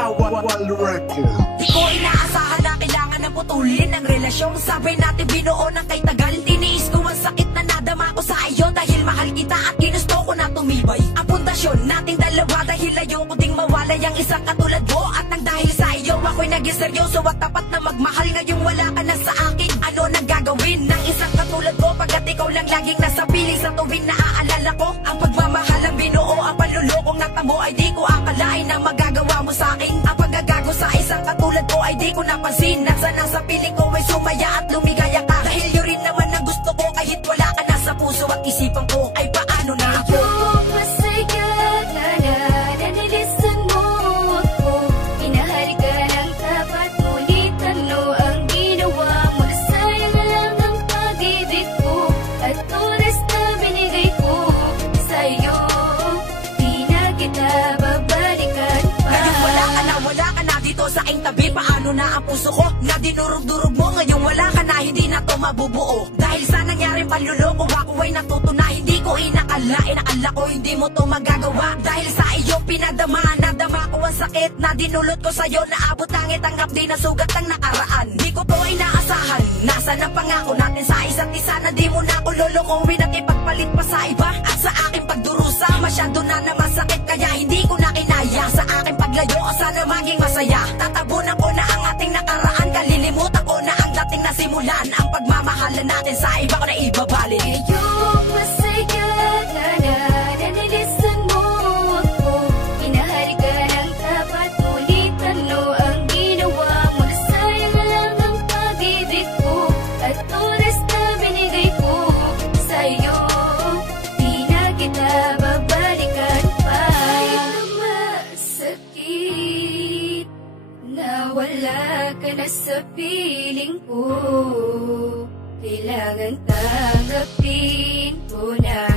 Awal Record. Di ko inaasahan na kailangan na putulin ang relasyong sabay natin binuo ng kay tagal. Tiniis ko ang sakit na nadama ko sa iyo dahil mahal kita at ginusto ko na tumibay ang pundasyon nating dalawa dahil ayoko ding mawalay ang isang katulad mo. At nang dahil sa iyo ako'y naging seryoso at tapat na magmahal. Ngayong wala ka na sa akin, ano nang gagawin ng isang katulad ko pagkat ikaw lang laging nasa piling sa tuwing naaalala ko ang pagmamahal ang binuo. Ang panlulokong natamo ay di ko akalain na magagawa mo sa akin. Ang paggagago sa isang katulad ko ay di ko napansin. Nasa sa piling ko ay sumaya at lumigaya ka. Dahil yun rin naman ang gusto ko kahit wala ka na sa puso at isipan ko ay paano na ako. Ngayong masaya ka na nanilisan mo ako. Minahal ka ng tapat ngunit ano ang ginawa mo. Nasayang lang ang pag-ibig ko at oras na binigay ko sa'yo. Di na kita babalikan pa. Ngayon wala ka na dito sa aking tabi. Paano na ang puso ko na dinurog-durog mo? Ngayong wala ka na, hindi na to mabubuo. Dahil sa nangyaring panluloko ako ay natuto na hindi ko inakalain. Akala ko hindi mo to magagawa. Dahil sa iyo pinadama, nadama ko ang sakit na dinulot ko sa'yo. Naabot langit ang hapdi na sugat ng nakaraan. Di ko to inaasahan. Nasaan ang pangako natin sa isa't isa na di mo na ako lulukuhin at ipagpalit pa sa iba. At sa aking pagdurusa masyado na masakit kaya hindi ko na kinaya. Sa aking paglayo o sana maging masaya. Tatabunan ko na ang ating nakaraan. Kalilimutan ko na ang dating nasimulan. Ang pagmamahalan natin sa iba ko na ibabalik. Ngayong masaya ka na nanilisan mo ako. Minahal ka ng tapat ngunit ano ang ginawa mo. Nasayang lang ang pag-ibig ko at oras na binigay ko sa'yo. Di na kita babalikan pa. Kahit na masakit na wala ka na sa piling ko, kailangan tanggapin ko na